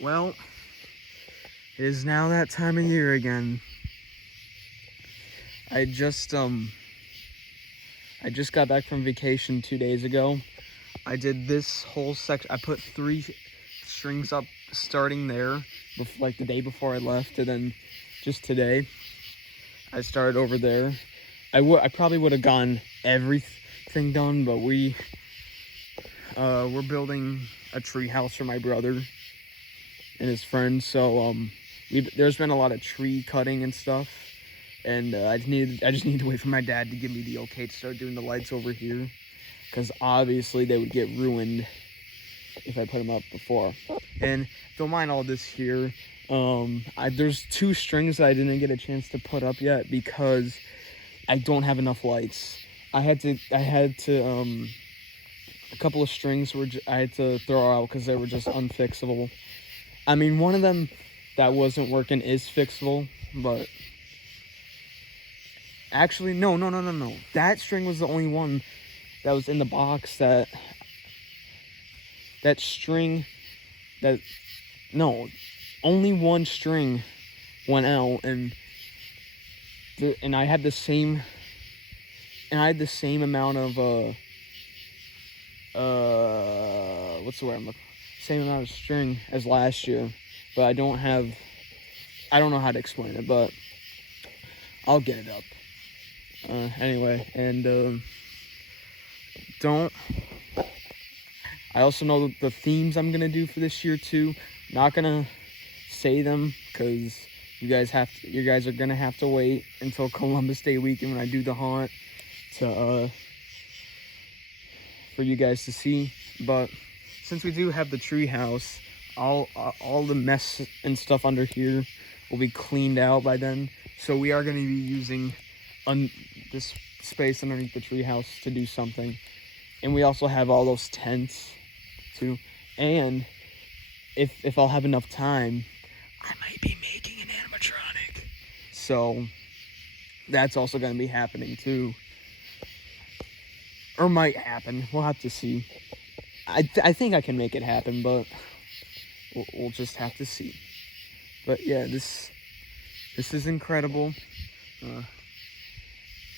Well, it is now that time of year again. I just I just got back from vacation 2 days ago. I did this whole section. I put 3 strings up starting there, like the day before I left, and then just today I started over there. I probably would have gotten everything done, but we're building a tree house for my brother and his friends. So there's been a lot of tree cutting and stuff, and I just need to wait for my dad to give me the okay to start doing the lights over here, because obviously they would get ruined if I put them up before. And don't mind all this here. There's 2 strings that I didn't get a chance to put up yet because I don't have enough lights. I had to a couple of strings I had to throw out because they were just unfixable. I mean, one of them that wasn't working is fixable, but actually, no. That string was the only one that was in the box that string that, no, only one string went out, and I had the same amount of what's the word I'm looking for? Same amount of string as last year, but I don't know how to explain it, but I'll get it up. Anyway, and I also know the themes I'm gonna do for this year too. Not gonna say them because you guys are gonna have to wait until Columbus Day weekend when I do the haunt for you guys to see. But since we do have the tree house, all the mess and stuff under here will be cleaned out by then. So we are going to be using this space underneath the tree house to do something. And we also have all those tents too. And if I'll have enough time, I might be making an animatronic. So that's also going to be happening too. Or might happen. We'll have to see. I think I can make it happen, but we'll just have to see. But yeah, this is incredible. I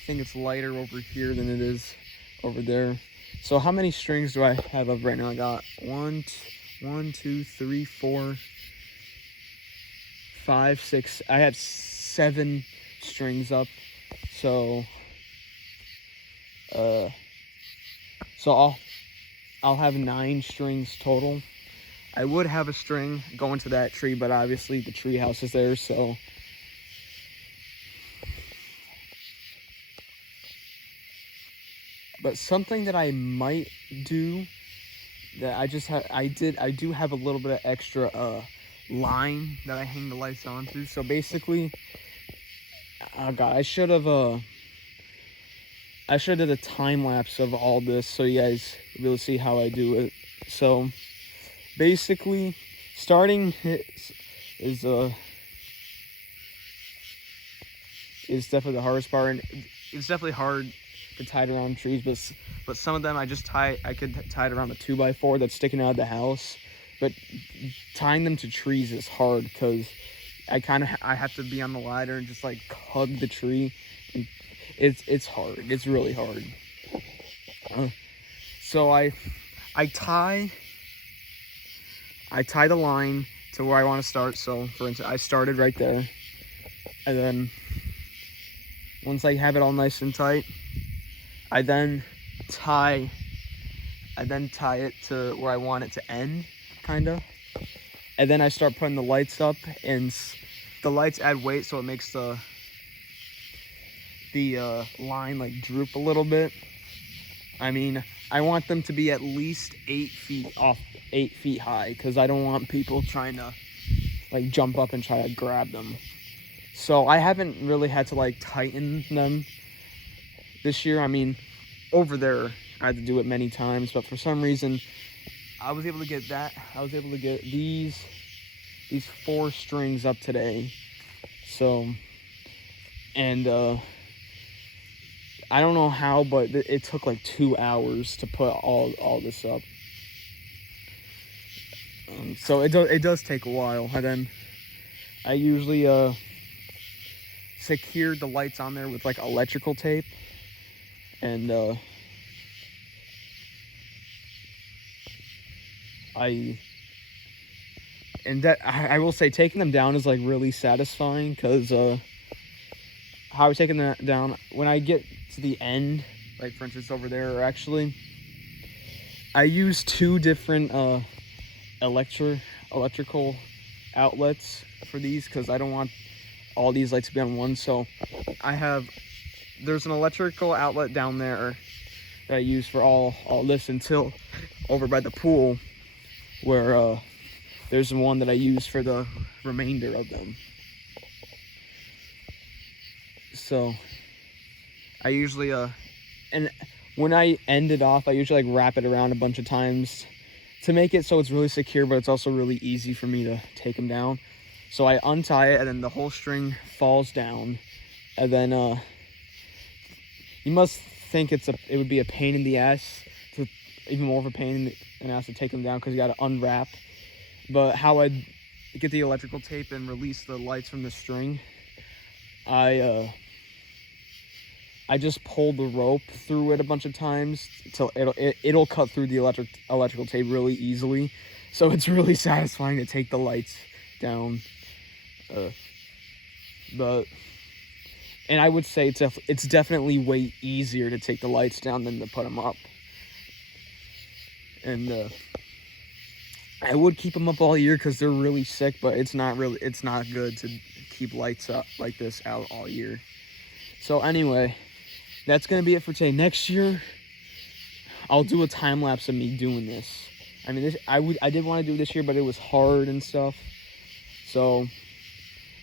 think it's lighter over here than it is over there. So how many strings do I have up right now? I got 1, 2, 3, 4, 5, 6. I have 7 strings up. So I'll have 9 strings total. I would have a string going to that tree, but obviously the tree house is there, so but something that I might do that I do have a little bit of extra line that I hang the lights onto. So basically, oh god, I should have did a time lapse of all this so you guys will see how I do it. So basically, starting is definitely the hardest part, and it's definitely hard to tie it around trees, but some of them I could tie it around a 2x4 that's sticking out of the house. But tying them to trees is hard because I have to be on the ladder and just like hug the tree, and it's hard. It's really hard. So I tie the line to where I want to start. So for instance, I started right there, and then once I have it all nice and tight, I then tie it to where I want it to end, kind of. And then I start putting the lights up, and the lights add weight, so it makes the line like droop a little bit. I mean, I want them to be at least 8 feet high, because I don't want people trying to like jump up and try to grab them. So I haven't really had to like tighten them this year. I mean, over there I had to do it many times, but for some reason I was able to get these 4 strings up today. So, and I don't know how, but it took like 2 hours to put all this up. So it does take a while, and then I usually secure the lights on there with like electrical tape, and I will say taking them down is like really satisfying, because how I was taking that down, when I get to the end, like for instance over there, or actually I use 2 different electrical outlets for these, because I don't want all these lights to be on one. So there's an electrical outlet down there that I use for all this, until over by the pool, where there's one that I use for the remainder of them. So I usually and when I end it off, I usually like wrap it around a bunch of times to make it so it's really secure, but it's also really easy for me to take them down. So I untie it, and then the whole string falls down, and then you must think it would be a pain in the ass, even more of a pain in the ass to take them down, because you got to unwrap. But how I get the electrical tape and release the lights from the string, I just pull the rope through it a bunch of times till it'll cut through the electrical tape really easily. So it's really satisfying to take the lights down. And I would say it's definitely way easier to take the lights down than to put them up. And I would keep them up all year, because they're really sick, but it's not good to keep lights up like this out all year. So anyway, that's gonna be it for today. Next year, I'll do a time lapse of me doing this. I mean, I did want to do this year, but it was hard and stuff. So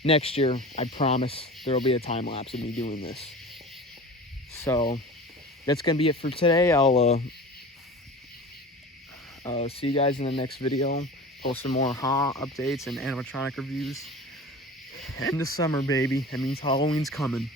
next year, I promise there'll be a time lapse of me doing this. So that's gonna be it for today. I'll see you guys in the next video. Post some more updates and animatronic reviews. End of summer, baby. That means Halloween's coming.